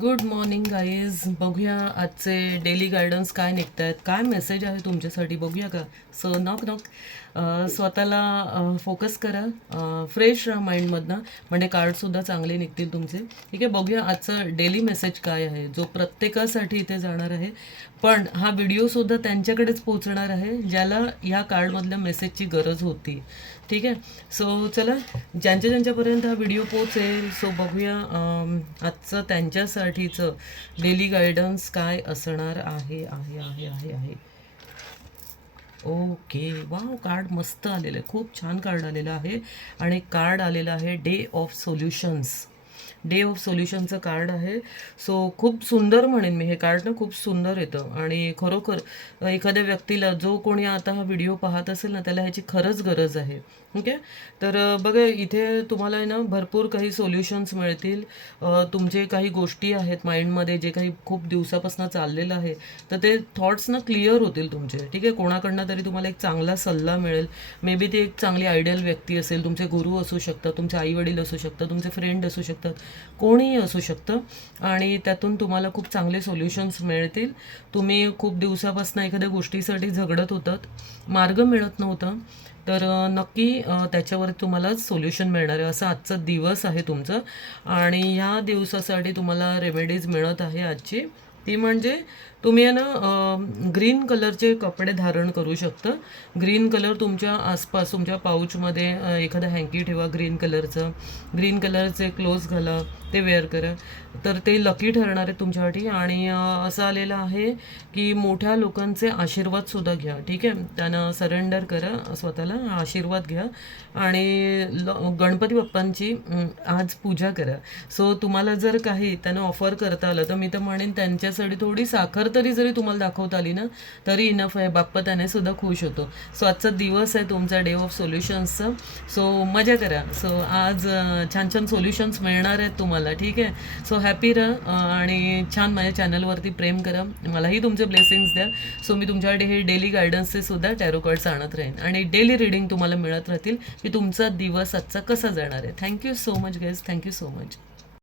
Good morning guys. बघूया आजचे daily guidance काय निघत आहेत, काय मेसेज आहे तुमच्यासाठी, बघूया का. So knock knock. स्वतःला फोकस करा, फ्रेश राहा माइंडमधनं, म्हणजे कार्डसुद्धा चांगले निघतील तुमचे. ठीक आहे, बघूया आजचं डेली मेसेज काय आहे, जो प्रत्येकासाठी इथे जाणार आहे. पण हा व्हिडिओसुद्धा त्यांच्याकडेच पोहोचणार आहे ज्याला ह्या कार्डमधल्या मेसेजची गरज होती. ठीक आहे, सो चला, ज्यांच्या ज्यांच्यापर्यंत हा व्हिडिओ पोचेल, सो बघूया आजचं त्यांच्यासाठीचं डेली गायडन्स काय असणार आहे आहे आहे आहे आहे ओके, वाव, कार्ड मस्त आलेलं आहे, खूप छान कार्ड आलेलं आहे. आणि कार्ड आलेलं आहे day of solutions. Day of सोल्युशनचं कार्ड आहे. सो खूप सुंदर म्हणेन मी, हे कार्ड ना खूप सुंदर येतं. आणि खरोखर एखाद्या व्यक्तीला, जो कोणी आता हा व्हिडिओ पाहत असेल ना, त्याला ह्याची खरंच गरज आहे. ओके, तर बघा, इथे तुम्हाला आहे ना भरपूर काही सोल्युशन्स मिळतील. तुमचे काही गोष्टी आहेत माइंडमध्ये, जे काही खूप दिवसापासून चाललेलं आहे, तर ते थॉट्स ना क्लिअर होतील तुमचे. ठीक आहे, कोणाकडनं तरी तुम्हाला एक चांगला सल्ला मिळेल. मे बी ती एक चांगली आयडियल व्यक्ती असेल, तुमचे गुरु असू शकतात, तुमचे आईवडील असू शकतात, तुमचे फ्रेंड असू शकतात, कोणीही असू शकतं. आणि त्यातून तुम्हाला खूप चांगले सोल्युशन्स मिळतील. तुम्ही खूप दिवसापासून एखाद्या गोष्टीसाठी झगडत होतात, मार्ग मिळत नव्हतं, तर नक्की त्याच्यावर तुम्हाला सोल्युशन मिळणार आहे. असा आजचा दिवस आहे तुमचा. आणि ह्या दिवसासाठी तुम्हाला रेमेडीज मिळत आहे आजची. ती म्हणजे तुम्ही आहे ना ग्रीन कलरचे कपडे धारण करू शकता. ग्रीन कलर तुमच्या आसपास, तुमच्या पाऊचमध्ये एखादा हँकी ठेवा ग्रीन कलरचं. ग्रीन कलरचे क्लोथ्स घाला, ते वेअर करा, तर ते लकी ठरणार आहे तुमच्यासाठी. आणि असं आलेलं आहे की मोठ्या लोकांचे आशीर्वादसुद्धा घ्या. ठीक आहे, त्यांना सरेंडर करा, स्वतःला आशीर्वाद घ्या. आणि गणपती बाप्पांची आज पूजा करा. सो तुम्हाला जर काही त्यांना ऑफर करता आलं, तर मी तर म्हणेन त्यांच्यासाठी थोडी साखर तरी जरी तुम्हाला दाखवता आली ना, तरी इनफ आहे. बाप्पा त्याने सुद्धा खुश होतो. सो आजचा दिवस आहे तुमचा डे ऑफ सोल्युशन्सचा. सो मजा करा. सो आज छान छान सोल्युशन्स मिळणार आहेत तुम्हाला. ठीक आहे, सो हॅपी राहा आणि छान माझ्या चॅनलवरती प्रेम करा. मलाही तुमचे ब्लेसिंग्स द्या. सो मी तुमच्याकडे हे डेली गायडन्सचे सुद्धा टॅरो कार्ड्स आणत राहीन आणि डेली रीडिंग तुम्हाला मिळत राहतील की तुमचा दिवस आजचा कसा जाणार आहे. Thank you so much guys, thank you so much.